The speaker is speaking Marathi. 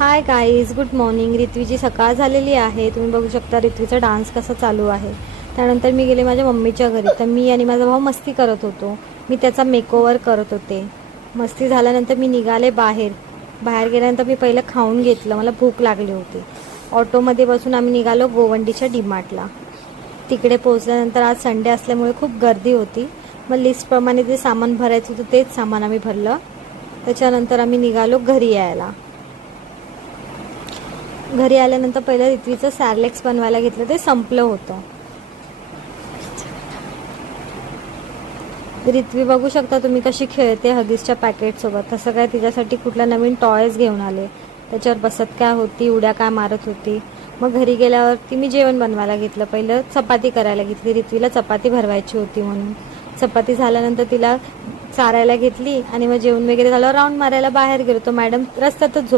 हाय गाईज, गुड मॉर्निंग. रित्वीची सकाळ झालेली आहे. तुम्ही बघू शकता रित्वीचा डान्स कसा चालू आहे. त्यानंतर मी गेले माझ्या मम्मीच्या घरी. तर मी आणि माझा भाऊ मस्ती करत होतो. मी त्याचा मेकओव्हर करत होते. मस्ती झाल्यानंतर मी निघाले बाहेर. बाहेर गेल्यानंतर मी पहिलं खाऊन घेतलं, मला भूक लागली होती. ऑटोमध्ये बसून आम्ही निघालो गोवंडीच्या डीमार्टला. तिकडे पोहोचल्यानंतर आज संडे असल्यामुळे खूप गर्दी होती. मग लिस्टप्रमाणे जे सामान भरायचं होतं तेच सामान आम्ही भरलं. त्याच्यानंतर आम्ही निघालो घरी यायला. घरी आल्यानंतर पहिलं रित्वीचं सॅरलेक्स बनवायला घेतलं, ते संपलं होतं. रित्वी बघू शकता तुम्ही कशी खेळते हगीजच्या पॅकेटसोबत. तसं काय तिच्यासाठी कुठला नवीन टॉयज घेऊन आले. त्याच्यावर बसत काय होती, उड्या काय मारत होती. मग घरी गेल्यावरती मी जेवण बनवायला घेतलं. पहिलं चपाती करायला घेतली. रित्वीला चपाती भरवायची होती म्हणून. चपाती झाल्यानंतर तिला चारायला घेतली आणि मग जेवण वगैरे झालं राऊंड मारायला बाहेर गेलो. तो मॅडम रस्त्यातच झोप